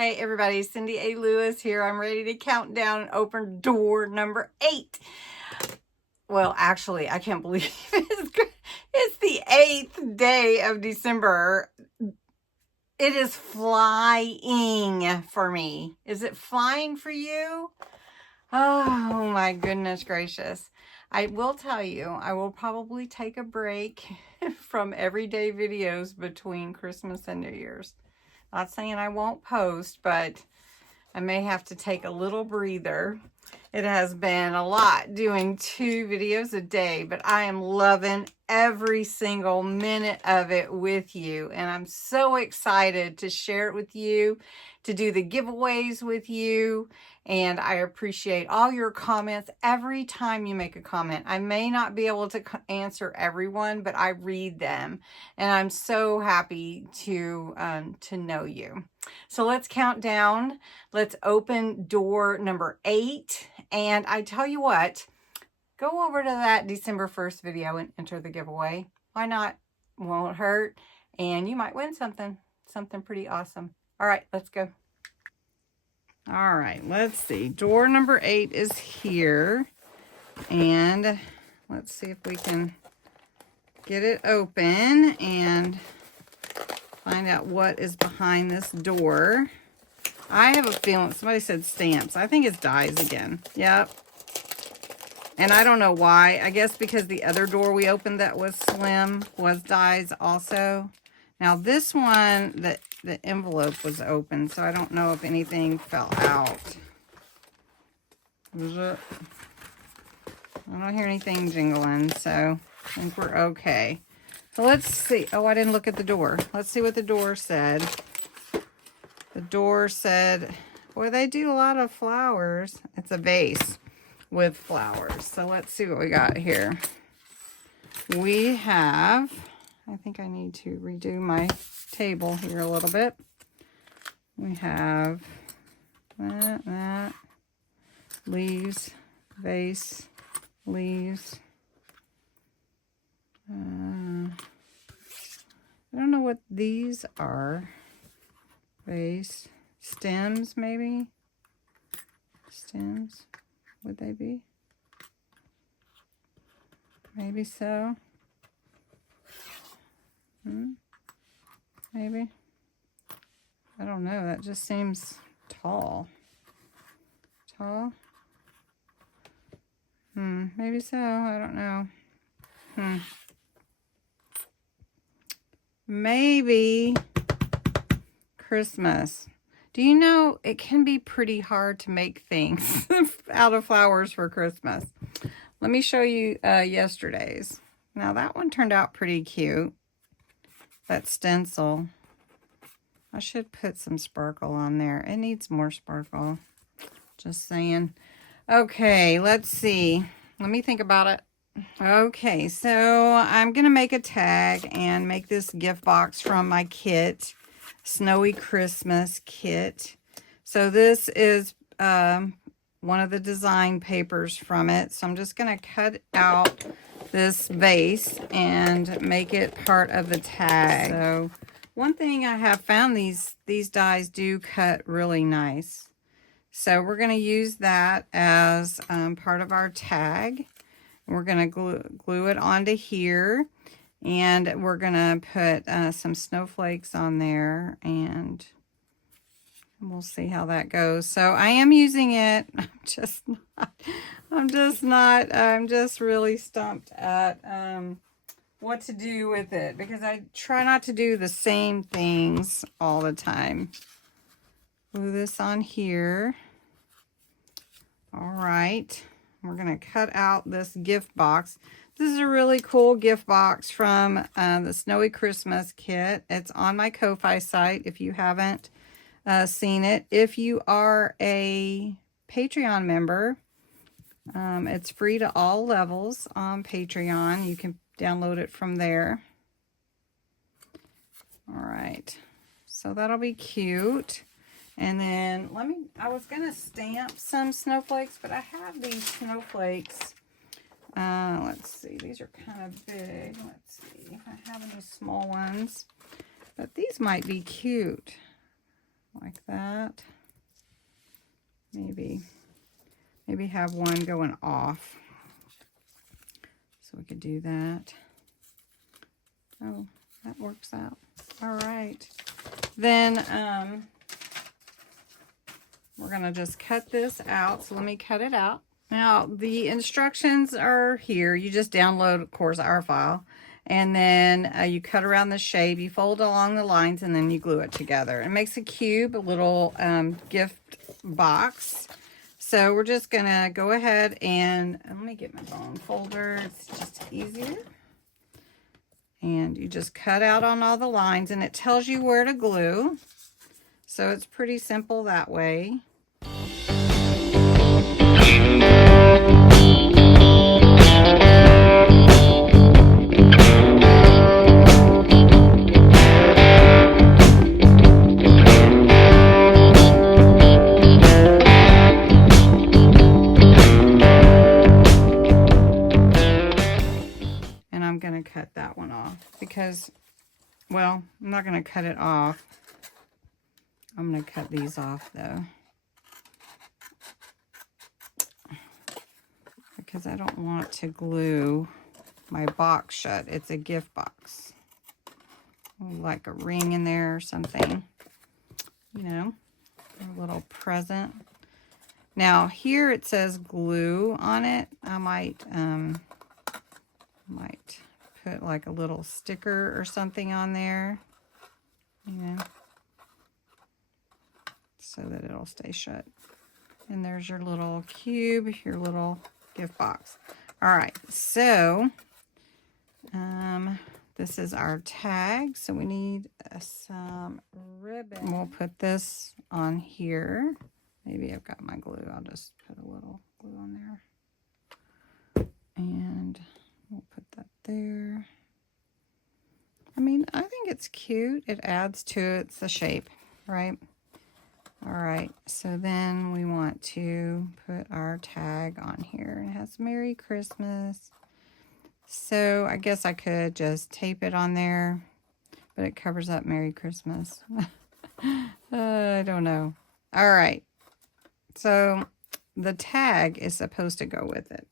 Hey everybody, Cindy A. Lewis here. I'm ready to count down and open door number 8. Well, actually, I can't believe it's the 8th day of December. It is flying for me. Is it flying for you? Oh my goodness gracious. I will tell you, I will probably take a break from everyday videos between Christmas and New Year's. Not saying I won't post, but I may have to take a little breather. It has been a lot doing 2 videos a day, but I am loving every single minute of it with you. And I'm so excited to share it with you, to do the giveaways with you. And I appreciate all your comments every time you make a comment. I may not be able to answer everyone, but I read them. And I'm so happy to know you. So let's count down. Let's open door number 8. And I tell you what, go over to that December 1st video and enter the giveaway. Why not? Won't hurt. And you might win something pretty awesome. All right, let's go. All right, let's see. Door number 8 is here. And let's see if we can get it open and find out what is behind this door. I have a feeling, somebody said stamps. I think it's dies again. Yep. And I don't know why. I guess because the other door we opened that was slim was dies also. Now this one, the envelope was open, so I don't know if anything fell out. I don't hear anything jingling, so I think we're okay. So let's see. Oh, I didn't look at the door. Let's see what the door said. The door said, boy, they do a lot of flowers. It's a vase with flowers. So let's see what we got here. We have, I think I need to redo my table here a little bit. We have that, leaves, vase, leaves. I don't know what these are. Vase, stems maybe? Stems, would they be? Maybe so. Maybe. I don't know, that just seems tall. Tall? Maybe so, I don't know. Maybe Christmas. Do you know it can be pretty hard to make things out of flowers for Christmas? Let me show you yesterday's. Now that one turned out pretty cute. That stencil. I should put some sparkle on there. It needs more sparkle. Just saying. Okay, let's see. Let me think about it. Okay, so I'm going to make a tag and make this gift box from my kit. Snowy Christmas kit. So this is one of the design papers from it. So I'm just going to cut out this vase and make it part of the tag. So one thing I have found, these dies do cut really nice. So we're going to use that as part of our tag. We're going to glue it onto here. And we're going to put some snowflakes on there, and we'll see how that goes. So I am using it. I'm just really stumped at what to do with it, because I try not to do the same things all the time. Glue this on here. All right. We're going to cut out this gift box. This is a really cool gift box from the Snowy Christmas kit. It's on my Ko-Fi site if you haven't seen it. If you are a Patreon member, it's free to all levels on Patreon. You can download it from there. All right. So that'll be cute. And then I was going to stamp some snowflakes, but I have these snowflakes. Let's see, these are kind of big. Let's see if I have any small ones. But these might be cute. like that. Maybe have one going off. So we could do that. Oh, that works out. All right. Then we're going to just cut this out. So let me cut it out. Now, the instructions are here. You just download, of course, our file. And then you cut around the shape. You fold along the lines, and then you glue it together. It makes a cube, a little gift box. So we're just going to go ahead and let me get my bone folder. It's just easier. And you just cut out on all the lines, and it tells you where to glue. So it's pretty simple that way. And I'm going to cut that one off because, well, I'm not going to cut it off. I'm going to cut these off though, because I don't want to glue my box shut. It's a gift box. Like a ring in there or something, you know, a little present. Now here it says glue on it. I might put like a little sticker or something on there, you know, so that it'll stay shut. And there's your little cube, your little gift box. All right, so this is our tag. So we need some ribbon. We'll put this on here. Maybe I've got my glue. I'll just put a little glue on there. And we'll put that there. I mean, I think it's cute. It adds to it, the shape, right? All right, so then we want to put our tag on here. It has Merry Christmas. So I guess I could just tape it on there, but it covers up Merry Christmas. I don't know. All right, so the tag is supposed to go with it.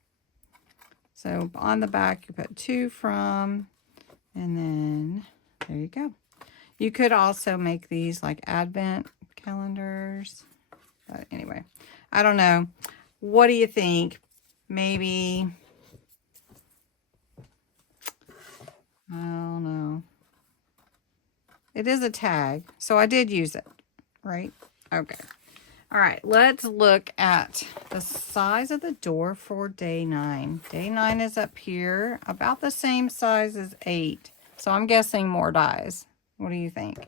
So on the back, you put to, from, and then there you go. You could also make these like Advent calendars. But anyway, I don't know. What do you think? Maybe, I don't know. It is a tag, so I did use it, right? Okay. All right, let's look at the size of the door for day 9. Day 9 is up here, about the same size as 8. So I'm guessing more dies. What do you think?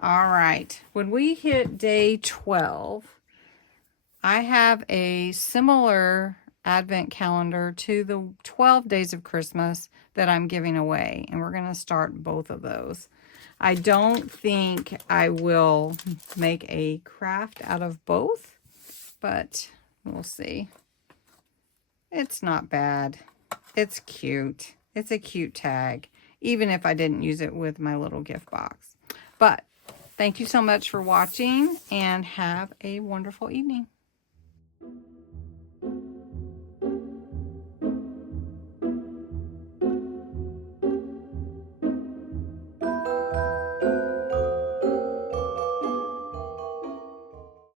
All right, when we hit day 12, I have a similar Advent calendar to the 12 days of Christmas that I'm giving away, and we're going to start both of those. I don't think I will make a craft out of both, but we'll see. It's not bad. It's cute. It's a cute tag, even if I didn't use it with my little gift box. But thank you so much for watching, and have a wonderful evening.